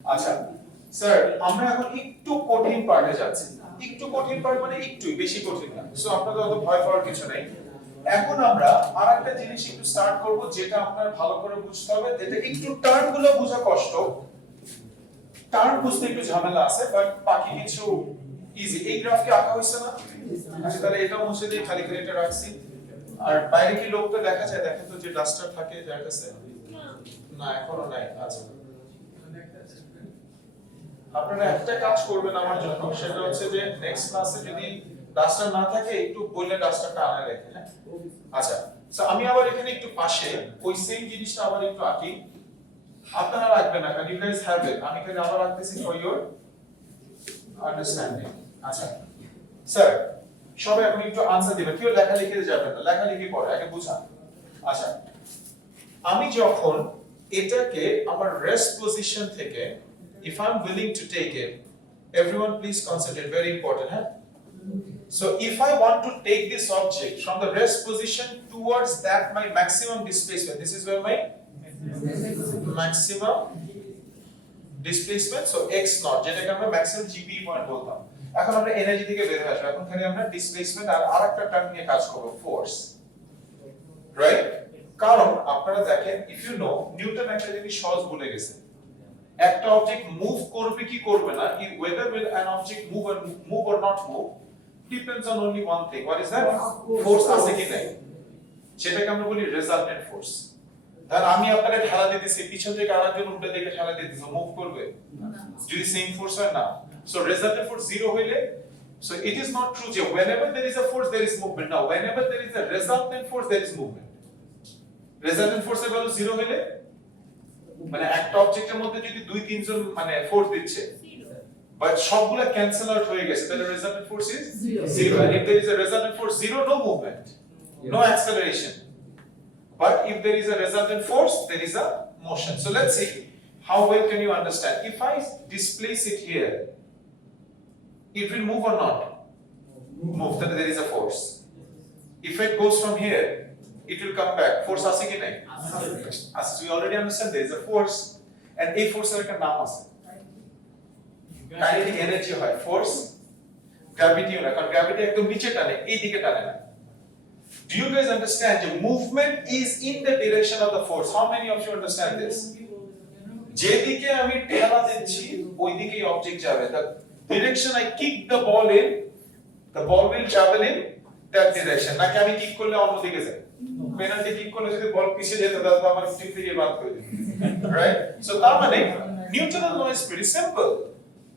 আচ্ছা স্যার আমরা এখন একটু কঠিন পার্টে যাচ্ছি। একটু কঠিন পার্ট মানে একটু বেশি কঠিন না, সো আপনাদের অত ভয় পাওয়ার কিছু নাই। এখন আমরা আরেকটা জিনিস একটু স্টার্ট করব যেটা আপনার ভালো করে বুঝতে হবে, যেটা একটু টার্মগুলো বোঝা কষ্ট, টার্ম বুঝতে একটু ঝামেলা আছে, বাট বাকি কিছু ইজি। এই গ্রাফকে আঁকা হয়েছে না? আচ্ছা তাহলে এটা মুছে দিয়ে খালি করে এটা রাখছি। আর বাইরে কি লোকটা দেখা যায়? দেখেন তো যে ডাস্টার থাকে যার কাছে। না এখনো নাই। আচ্ছা আপনারা একটা কাজ করবেন আমার জন্য, সেটা হচ্ছে যে নেক্সট ক্লাসে যদি ডাস্টার না থাকে একটু বললে ডাস্টারটা আনা রেখে। হ্যাঁ আচ্ছা সো আমি আবার এখানে একটু পাশে ওই সেম জিনিসটা আবার একটু আঁকি। আপনারা রাখবেন না, কারণ ইউ গাইস হ্যাভ ইট। আমি এখানে আবার রাখতেছি ফর ইওর আন্ডারস্ট্যান্ডিং। আচ্ছা স্যার সবাই এখন একটু আনসার দিবেন, কেউ লেখালেখিতে যাবেন না, লেখালেখি পরে আগে বুঝান। আচ্ছা আমি যখন এটাকে আমার রেস্ট পজিশন থেকে, if I'm willing to take it, everyone please concentrate, very important, huh? So if I want to take this object from the rest position towards that my maximum displacement, this is where my maximum displacement, so x naught যেটাকে আমরা maximum GP point বলতাম। এখন আমরা energy থেকে বের হয়ে আসবো, এখন খালি আমরা ডিসপ্লেসমেন্ট আর আরেকটা টার্ম নিয়ে কাজ করব, ফোর্স, রাইট? কারণ আপনারা দেখেন ইফ ইউ নো নিউটন একটা জিনিস সহজ বলে গেছে, একটা অবজেক্ট মুভ করবে কি করবে না, whether will an object move or not move depends on only one thing. What is that? Force আছে কি নাই, সেটাকে আমরা বলি resultant force। তাহলে আমি আপনাকে ঠেলা দিতেছি, পিছন থেকে আরেকজন উল্টো দিকে ঠেলা দিতেছে, মুভ করবে? যদি সেম ফোর্স হয় না, সো resultant force জিরো হইলে, so it is not true যে whenever there is a force there is movement. Now whenever there is a resultant force there is movement. resultant force এর value zero হইলে মানে একটা অবজেক্টের মধ্যে যদি দুই তিনজন মানে ফোর্স দিচ্ছে বাট সবগুলা ক্যান্সেল আউট হয়ে গেছে, তাহলে resultant force is zero, and if there is a resultant force zero, no movement, no acceleration. But if there is a resultant force there is a motion. So let's see how well can you understand. If I displace it here, it will move or not move, then there is a force. If it goes from here it will come back, force আছে কি নাই? As we already understand there is a force, and এই force এর একটা নাম আছে, kinetic energy হয় force, gravity না, কারণ গ্র্যাভিটি একদম নিচে টানে, এই দিকে টানে না। Do you guys understand the movement is in the direction of the force? How many of you understand this? যেদিকে আমি ঠেলা দিচ্ছি ওই দিকেই অবজেক্ট যাবে। The direction I kick the ball in, the ball will travel in that direction। নাকি আমি kick করলে অন্য দিকে যায়? পেনাল্টি কিক করলে যদি বল পিছিয়ে যেত তাহলে আমার ঠিক থেকে বাদ করে দিত, রাইট? সো তার মানে নিউটনের ল is pretty simple.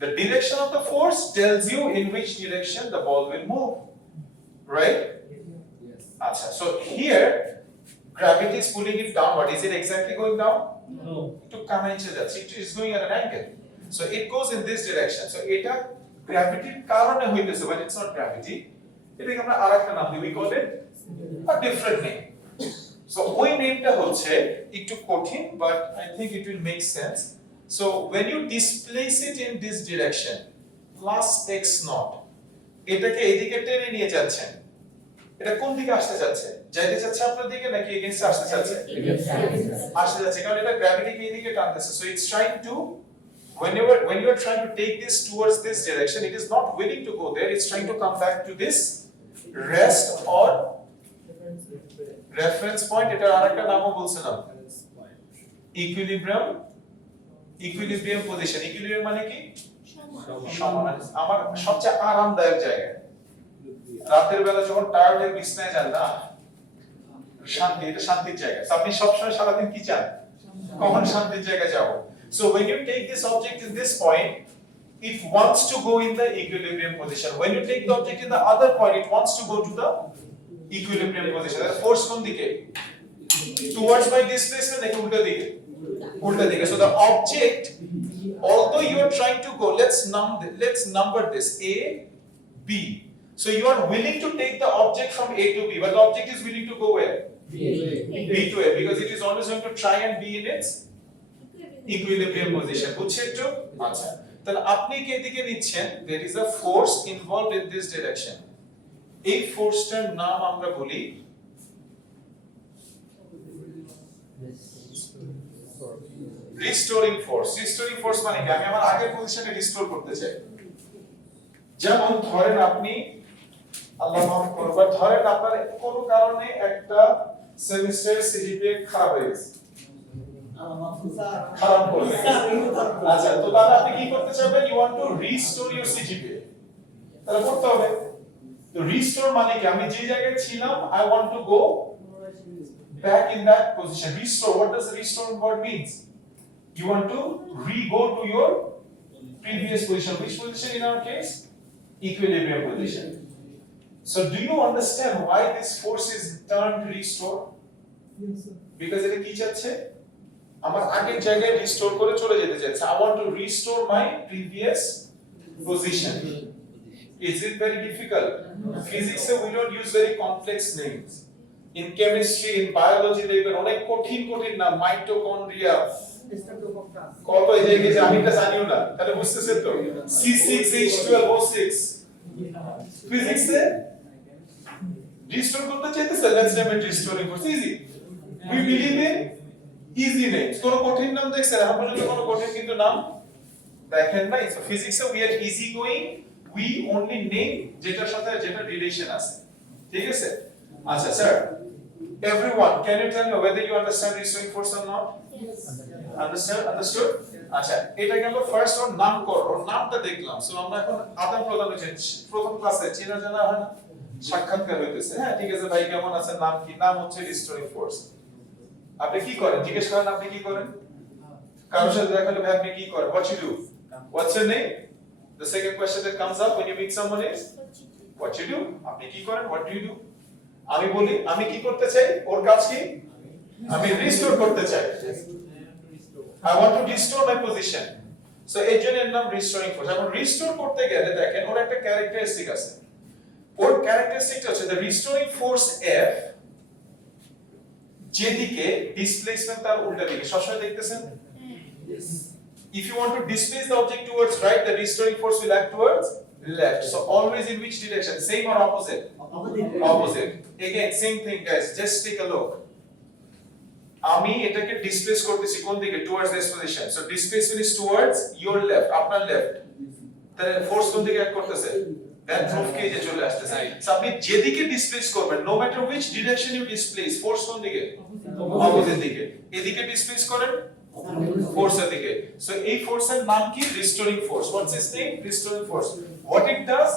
The direction of the force tells you in which direction the ball will move, right? Yes. Acha, so here gravity is pulling it downward. Is it exactly going down? No. To come into that, it is going at an angle. So it goes in this direction. So এটা গ্র্যাভিটির কারণে হইতেছে, but it's not gravity. এটাকে আমরা আরেকটা নাম দিই, we call it a different name. So ওই নেমটা হচ্ছে একটু কঠিন, but I think it will make sense. So when you displace it in this direction plus x naught, এটাকে এদিকে টেনে নিয়ে যাচ্ছেন, এটা কোন দিকে আসতে যাচ্ছে? যাইতে যাচ্ছে আপনার দিকে নাকি এগেইনস্ট আসতে যাচ্ছে? আসতে যাচ্ছে, কারণ এটা গ্র্যাভিটিকে এদিকে টানতেছে। So it's trying to, when you are trying to take this towards this direction, it is not willing to go there, it's trying to come back to this rest or reference point। এটা আরেকটা নামও বলছিলাম, equilibrium position. Equilibrium মানে কি? সমান। আমার সবচেয়ে আরামদায়ক জায়গা রাতের বেলা যখন টায়ার্ড হয়ে বিছানায় যান না, শান্তি, এটা শান্তির জায়গা। আপনি সবসময় সারাদিন কি চান? কখন শান্তির জায়গায় যাব? So when you take this object in this point, it wants to go in the equilibrium position. When you take the object in the other point, it wants to go to the equilibrium position. The force কোন দিকে? Towards my displacement নাকি উল্টো দিকে? উল্টো দিকে। So the object, although you are trying to go, let's number this A, B. So you are willing to take the object from A to B, but the object is willing to go where? B to A, because it is always going to try and be in its equilibrium position. বুঝছেন তো? আচ্ছা, তাহলে আপনি কি এদিকে নিচ্ছেন, there is a force involved in this direction. এই ফোর্সটার নাম আমরা বলি রিস্টোরিং ফোর্স মানে কি আমি আমার আগের পজিশনে রিস্টোর করতে চাই যেমন ধরেন আপনি আল্লাহ মাফ করুন ধরেন আপনার কোনো কারণে একটা সেমিস্টারের সিজিপিএ খারাপ হয়ে গেছে খারাপ হয়ে গেছে আচ্ছা তো তাহলে আপনি কি করতে চাইবেন you want to restore your CGPA তাহলে করতে হবে তো রিস্টোর মানে কি আমি যে জায়গায় ছিলাম I want to go back in that position restore what does restore word means you want to re-go to your previous position which position in our case equilibrium position so do you understand why this force is termed restore Yes, sir. because এটা কি চাচ্ছে আমার আগের জায়গায় restore করে চলে যেতে চাচ্ছে I want to restore my previous position is it very difficult physics we don't use very complex names in chemistry in biology দেখবেন অনেক কঠিন নাম মাইটোকন্ড্রিয়া কত এই যে আমি এটা জানিও না তাহলে বুঝতেছেন তো C6H12O6 physics এ রিস্টোর করতে চাইতেছে let's name it restoring force easy we believe in easy names কোন কঠিন নাম দেখছেন এখন পর্যন্ত কোন কঠিন কিন্তু নাম দেখেন না so physics A we are easy going we only name যেটার সাথে যেটা রিলেশন আছে ঠিক আছে আচ্ছা sir everyone can you tell me whether you understand restoring force or not Yes. understood আচ্ছা এটা গেল ফার্স্ট ওর নামকরণ ওর নামটা দেখলাম সো আমরা এখন আদান প্রদান হচ্ছে প্রথম ক্লাসে চেনা জানা হয় না সাক্ষাৎকার হইতেছে হ্যাঁ ঠিক আছে ভাই কেমন আছেন নাম কি নাম হচ্ছে রিস্টোরিং ফোর্স আপনি কি করেন জিজ্ঞেস করেন আপনি কি করেন কারোর সাথে দেখা হলে ভাই আপনি কি করেন what you do what's your name the second question that comes up when you meet someone is what you do আপনি কি করেন what do you do আমি বলি আমি কি করতে চাই ওর কাজ কি আমি রিস্টোর করতে চাই I want to restore my position so এর জন্য এর নাম রিস্টোরিং ফোর্স এখন রিস্টোর করতে গেলে দেখেন ওর একটা ক্যারেক্টারিস্টিক আছে ওর ক্যারেক্টারিস্টিকটা হচ্ছে the restoring force F যেদিকে ডিসপ্লেসমেন্ট তার উল্টা দিকে সবসময় দেখতেছেন Yes. if you want to displace the object towards right the restoring force will act towards left so always in which direction same or opposite opposite again same thing guys just take a look আমি এটাকে displace করতেছি কোন দিকে towards this position so displacement is towards your left আপনার left তাহলে force কোন দিকে act করতেছে দ্যাট প্রুফ কে যে চলে আসতেছে সো আপনি যেদিকে ডিসপ্লেস করবেন no matter which direction you displace force কোন দিকে অপোজিট দিকে এদিকে ডিসপ্লেস করেন ফোর্সের দিকে সো এই ফোর্সের নাম কি restoring force what's it's name restoring force what it does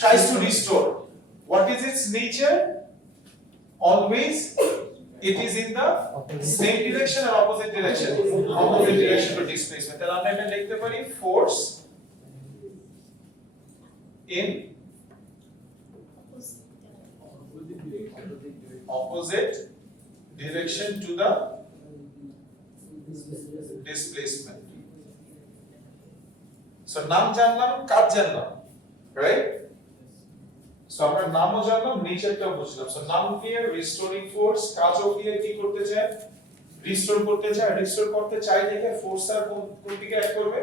tries to restore what is it's nature always it is in the same direction or opposite direction to displacement তাহলে আমরা এটা লিখতে পারি force in opposite direction to the displacement so নাম জানলাম কাজ জানলাম right so আমরা নামও জানলাম নেচারটাও বুঝলাম সো নাম ক্লিয়ার রিস্টোরিং ফোর্স কাজও ক্লিয়ার কি করতে চায় রিস্টোর করতে চাই দেখে ফোর্স আর কোন দিকে অ্যাক্ট করবে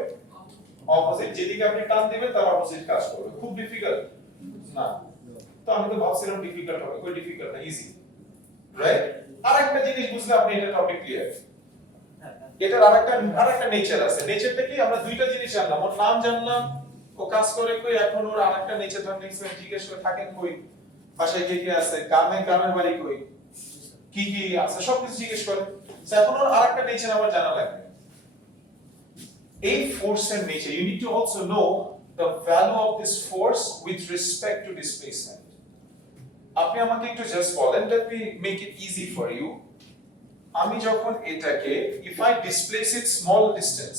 অপোজিট যেদিকে আপনি টান দিবেন তার অপোজিট কাজ করবে খুব ডিফিকাল্ট না তো আমি তো ভাবছিলাম ডিফিকাল্ট হবে কোই ডিফিকাল্ট না ইজি রাইট আরেকটা জিনিস বুঝলে আপনি এটা টপিক ক্লিয়ার এটার আরেকটা নেচার আছে নেচারটা কি আমরা দুইটা জিনিস জানলাম ওর নাম জানলাম ও কাজ করে কই এখন ওর আরেকটা নেচার ধর নেক্সট জিজ্ঞেস করে থাকেন কই বাসায় কে কে আছে গ্রামের বাড়ি কই কি কি আছে সব কিছু জিজ্ঞেস করে সো এখন ওর আরেকটা নেচার আমার জানা লাগবে এই ফোর্সের nature you need to also know the value of this force with respect to displacement আপনি আমাকে একটু জাস্ট বলেন let me make it easy for you আমি যখন এটাকে if I displace it small distance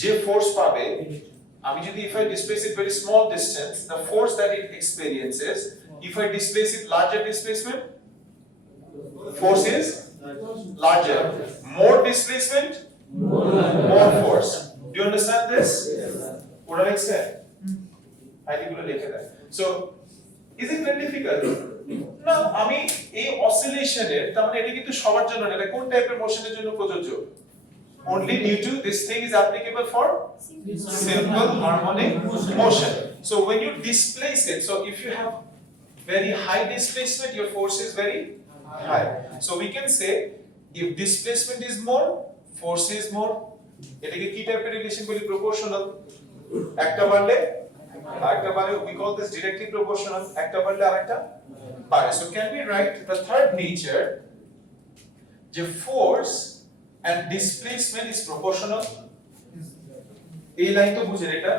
যে ফোর্স পাবে আমি যদি if I displace it very small distance the force that it experiences if I displace it larger displacement force is larger more displacement more force do you understand this would I extend I think we'll later that so is it very difficult না আমি এই অসিলেশনের তার মানে এটা কিন্তু সবার জন্য না এটা কোন টাইপের মোশনের জন্য প্রযোজ্য only due to this thing is applicable for simple harmonic motion so when you displace it so if you have very high displacement your force is very high so we can say if displacement is more force is more, এটাকে কি টাইপের relation বলি? Proportional. একটা বাড়লে আরেকটা বাড়ে, we call this directly proportional, একটা বাড়লে আরেকটা বাড়ে। So can we write the third nature যে force and displacement is proportional? এই লাইন তো বুঝেন এটা,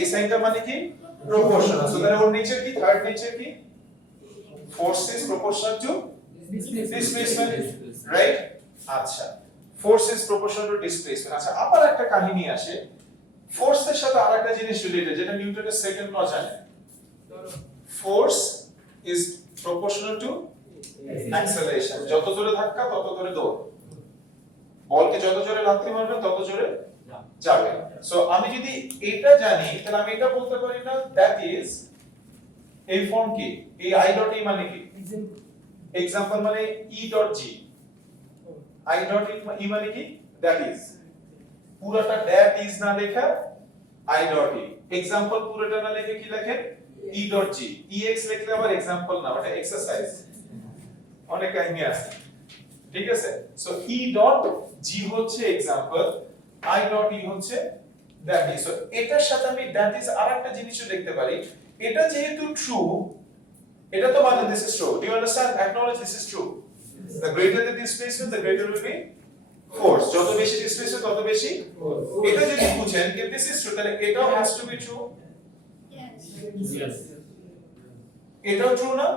এই সাইনটা মানে কি? প্রপোর্শনাল। So তাহলে ওর নেচার কি? থার্ড নেচার কি? force is proportional to displacement, right? আচ্ছা, force is proportional to displacement। আচ্ছা, আবার একটা কাহিনী আসে, ফোর্সের সাথে আরেকটা জিনিস রিলেটেড, যেটা নিউটনের সেকেন্ড ল জানে। Force is proportional to acceleration. যত জোরে ধাক্কা তত জোরে দৌড়, বলকে যত জোরে লাথি মারবে তত জোরে যাবে। সো আমি যদি এটা জানি তাহলে আমি এটা বলতে পারি না দ্যাট ইজ, এই ফর্ম কি? এই আই ডট ই মানে কি? এক্সাম্পল মানে E dot G. I dot E মানে কি? That is. পুরোটা দ্যাট ইজ না লেখা আই ডট ই। এক্সাম্পল পুরোটা না লিখে কি লেখেন? ই ডট জি। ই এক্স লিখলে আবার এক্সাম্পল না, ওটা এক্সারসাইজ। অনেক কাহিনী আছে, ঠিক আছে? সো ই ডট জি হচ্ছে এক্সাম্পল, আই ডট ই হচ্ছে দ্যাট ইজ। সো এটার সাথে আমি দ্যাট ইজ আরেকটা জিনিসও দেখতে পারি। এটা যেহেতু ট্রু, এটা তো মানে this is true. Do you understand? Acknowledge this is true. The greater the displacement, the greater will be force. যত বেশি displacement তত বেশি force. এটা যদি বুঝেন if this is true, তাহলে এটাও has to be true. Yes. এটাও true না?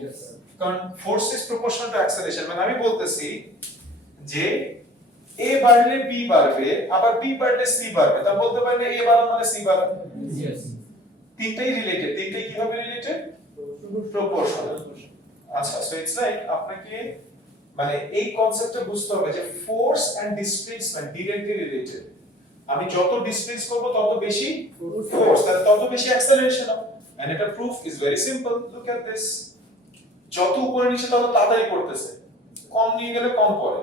Yes. কারণ force is proportional to acceleration। মানে আমি বলতেছি যে a বাড়লে b বাড়বে, আবার b বাড়লে c বাড়বে। তা বলতে পারি না a বাড়া মানে c বাড়া? Yes. তিনটাই রিলেটেড। তিনটাই কিভাবে রিলেটেড? প্রপোর্শনাল। আচ্ছা, সো ইটস লাইক আপনাকে মানে এই কনসেপ্টটা বুঝতে হবে যে force and displacement directly related. আমি যত ডিসপ্লেস করব তত বেশি ফোর্স, তাহলে তত বেশি অ্যাক্সেলারেশন হবে। এন্ড এটা proof is very simple. Look at this. যত উপরে নিচে তত তাড়াতাড়ি পড়তেছে, কম নিয়ে গেলে কম পড়ে।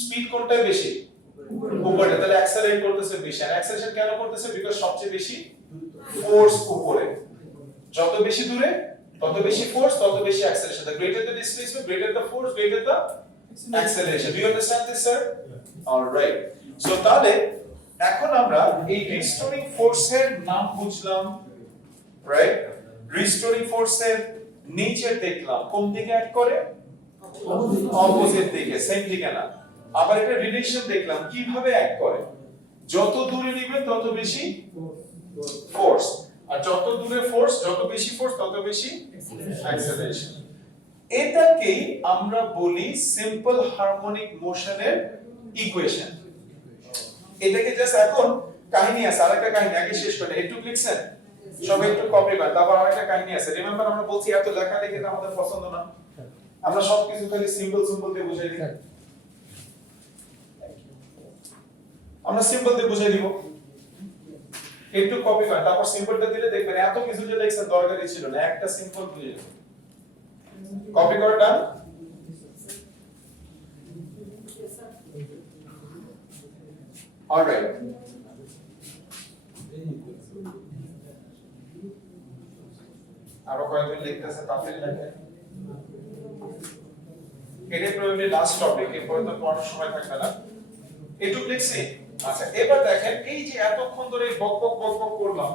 স্পিড কোনটাই বেশি? উপরে। তাহলে অ্যাক্সেলারেট করতেছে বেশি। আর অ্যাক্সেলারেশন কেন করতেছে? বিকজ সবচেয়ে বেশি ফোর্স উপরে। যত বেশি দূরে তত বেশি ফোর্স, তত বেশি acceleration. The greater the displacement, greater the force, greater the acceleration. Do you understand this, sir? All right. So তাহলে এখন আমরা এই রিস্টোরিং ফোর্সের নাম বুঝলাম, রাইট? রিস্টোরিং ফোর্সের নেচার দেখলাম, কোন দিকে অ্যাক্ট করে? অপোজিট দিকে, সেম দিকে না। আবার একটা রিলেশন দেখলাম কিভাবে অ্যাক্ট করে। যত দূরে নিবে তত বেশি ফোর্স, আর যত দূরে ফোর্স, যত বেশি ফোর্স তত বেশি অ্যাক্সেলারেশন। এটাকেই আমরা বলি সিম্পল হারমোনিক মোশনের ইকুয়েশন। এটাকে জাস্ট এখন কাহিনী আছে, আরেকটা কাহিনী আগে শেষ করে একটু লিখছেন সবাই, একটু কপি করেন। তারপর আরেকটা কাহিনী আছে। রিমেম্বার আমরা বলছি এত লেখা লিখে আমাদের পছন্দ না, আমরা সবকিছু খালি সিম্পল সিম্পল দিয়ে বুঝাই দিই। আমরা সিম্পল দিয়ে বুঝাই দিব, একটু কপি করেন। তারপর সিম্পলটা দিলে দেখবেন এত কিছু যে লিখছেন দরকারই ছিল না, একটা সিম্পল বুঝে যাবে। কপি করে ডান। অলরাইট, আরো কয়েকজন লিখতেছে, তাড়াতাড়ি লেখেন। এটাই প্রবলেম লাস্ট টপিক, এরপরে তো পড়ার সময় থাকবে না। এটুক লিখছি। আচ্ছা, এবার দেখেন এই যে এতক্ষণ ধরে বক বক বক বক করলাম,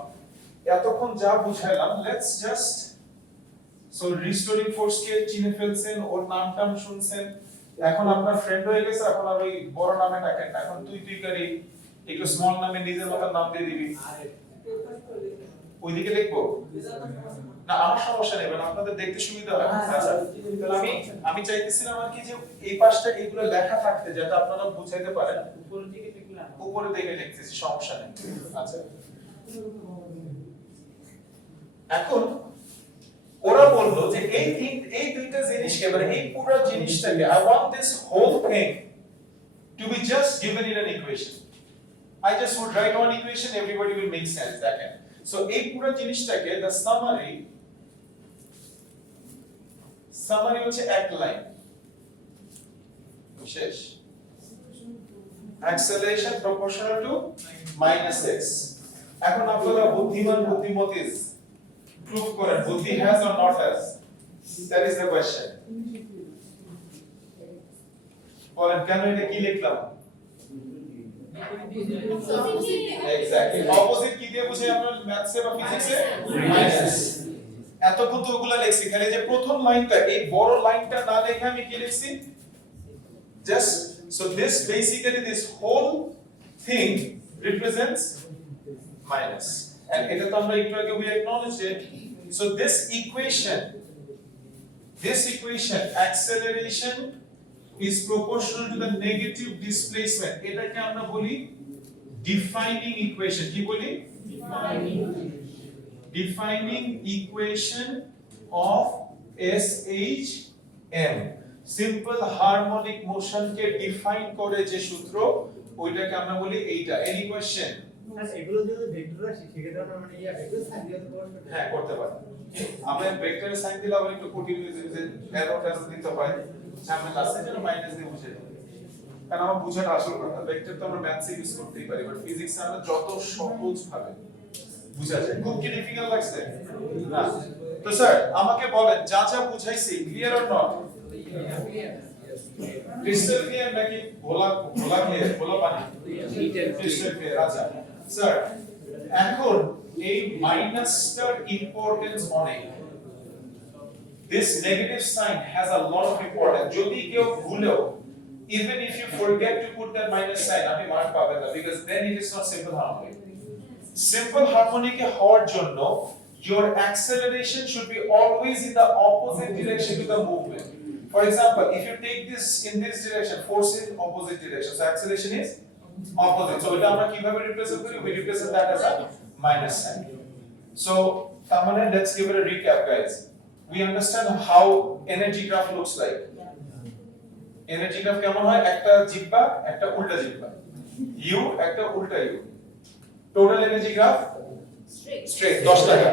এতক্ষণ যা বুঝাইলাম, let's just so restoring force কে চিনে ফেলছেন, ওর নাম টাম শুনছেন, এখন আপনার ফ্রেন্ড হয়ে গেছে। এখন আর ওই বড় নামে ডাকেন না, এখন তুই তুই করি, একটু স্মল নামে নিজের মতো নাম দিয়ে দিবি। ওইদিকে লিখবো না, আমার সমস্যা নেই, মানে আপনাদের দেখতে সুবিধা হয়। আচ্ছা, তাহলে আমি চাইতেছিলাম আর কি যে এই পাশটা এগুলো লেখা থাকতে, যাতে আপনারা বুঝাইতে পারেন। উপরে দিকে লিখতেছি, সমস্যা নেই। আচ্ছা, এখন ওরা বললো যে এই দুইটা জিনিসকে, মানে এই পুরো জিনিসটাকে, I want this whole thing to be just given in an equation. I just would write one equation, everybody will make sense. দেখেন, so এই পুরো জিনিসটাকে the summary হচ্ছে এক লাইন শেষ। acceleration proportional to minus x. এখন আপনারা বুদ্ধিমান বুদ্ধিমতিস প্রুফ করেন, বুদ্ধি has or not has, that is the question. বলেন কেন এটা কি লিখলাম? এক্স্যাক্টলি অপোজিট কি দিয়ে বুঝাই আমরা ম্যাথসে বা ফিজিক্সে মাইনাস এতক্ষণ তো ওগুলা লিখছি খালি যে প্রথম লাইনটা এই বড় লাইনটা না লিখে আমি কি লিখছি just so this basically this whole thing represents minus and এটা তো আমরা একটু আগে we acknowledged it so this equation acceleration is proportional to the negative displacement এটাকে আমরা বলি defining equation কি বলি defining equation of SHM simple harmonic motion K define করে যে সূত্র ওইটাকে আমরা বলি এইটা any question এগুলো যদি ভেক্টর আসে সেক্ষেত্রে আমরা মানে ভেক্টর সাইন দিয়ে করতে হ্যাঁ করতে পারি আমরা ভেক্টরের সাইন দিলে আবার একটু কঠিন হয়ে যাবে যে এররটা দিতে হয় সামনে ক্লাসে যেন মাইনাস দিয়ে বুঝে কারণ আমার বুঝাটা আসল কথা ভেক্টর তো আমরা ম্যাথসে ইউজ করতেই পারি বাট ফিজিক্সে আমরা যত সহজ ভাবে বুঝা যায় খুব কি ডিফিকাল্ট লাগছে না তো স্যার আমাকে বলেন যা যা বুঝাইছি clear or not crystal clear নাকি ভোলা ক্লিয়ার ভোলা পানি ক্রিস্টাল ক্লিয়ার আচ্ছা স্যার এখন এই মাইনাসটার ইম্পর্টেন্স অনেক this negative sign has a lot of importance যদি কেউ ভুলেও even if you forget to put that minus sign আপনি মার্ক পাবেন না because then it is not simple harmonic simple harmonic এ হওয়ার জন্য your acceleration should be always in the opposite direction to the movement for example if you take this in this direction force is opposite direction so acceleration is opposite so এটা আমরা কিভাবে represent করি we represent that as a minus sign so তার মানে let's give it a recap guys we understand how energy graph looks like energy graph কেমন হয় একটা জিহ্বা একটা উল্টা জিহ্বা u একটা উল্টা u total energy graph straight 10 টাকা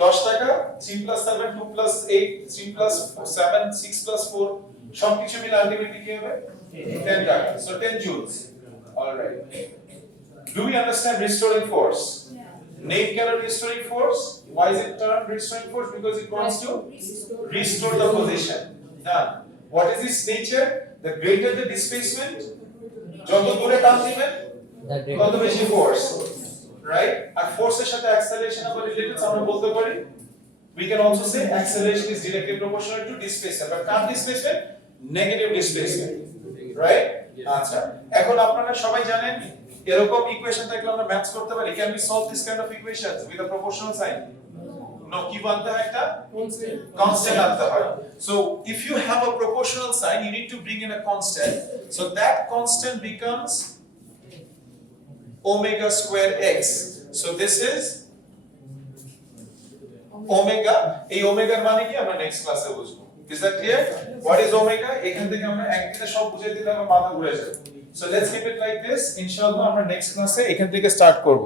10 টাকা 3 plus 7 2 plus 8 3 plus 7 6 plus 4 সবকিছু মিলে আলটিমেটলি কি হবে 10 টাকা so 10 joules all right do we understand restoring force name cannot restoring force why is it termed restoring force because it wants to restore the position done what is its nature the greater the displacement যত দূরে টান দিবেন তত বেশি force right আর ফোর্সের সাথে acceleration আবার related আমরা বলতে পারি we can also say acceleration is directly proportional to displacement but car displacement negative displacement right আচ্ছা এখন আপনারা সবাই জানেন এরকম ইকুয়েশন থাকলে আমরা ম্যাথস করতে পারি can we solve this kind of equations with a proportional sign no কি বলতে হয় একটা constant আনতে হয় so if you have a proportional sign you need to bring in a constant so that constant becomes omega square x so this is omega এই ওমেগার মানে কি আমরা নেক্সট ক্লাসে বুঝবো is that clear what is omega এখান থেকে আমরা একদিনে সব বুঝিয়ে দিলে আমার মাথা ঘুরে যাবে so let's keep it like this inshallah আমরা নেক্সট ক্লাসে এখান থেকে স্টার্ট করব